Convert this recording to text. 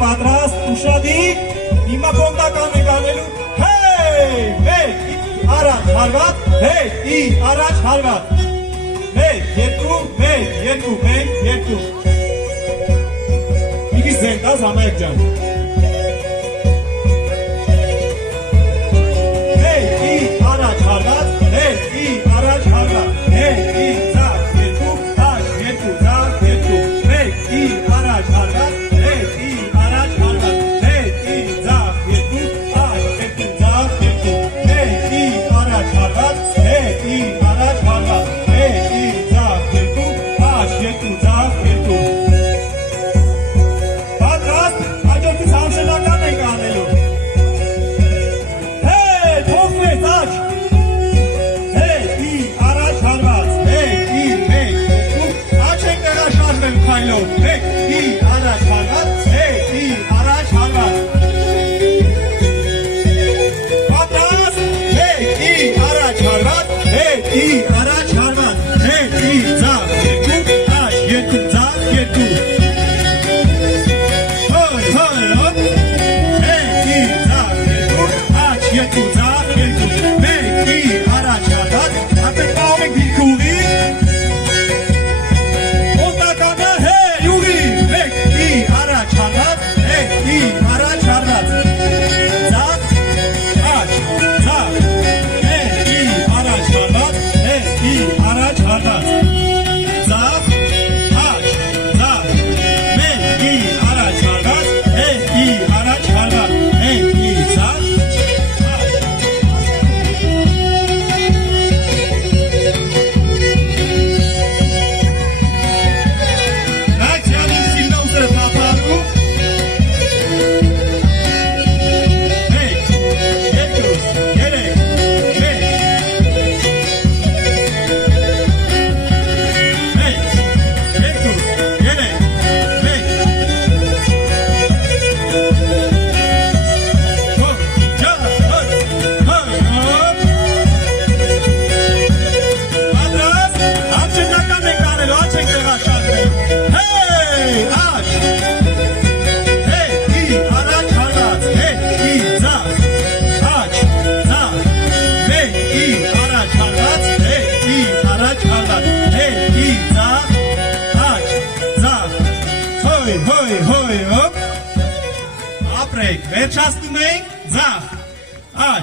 պատրաստ, ուշադիր, հիմա կոնտական ենք անելու, հեյ, մեկ, առաջ, հարված, հեյ, առաջ, հարված, մեկ, երկու, մեկ, երկու, մի քիչ զենք տաս Համայակ ջան, հեյ, առաջ, հարված, հեյ, առաջ, հարված, հեյ, ձախ, երկու, աջ, երկու, ձախ, երկու, մեկ, առաջ, հարված, Հոյ, ապրեք, վերջացնում ենք, ձախ,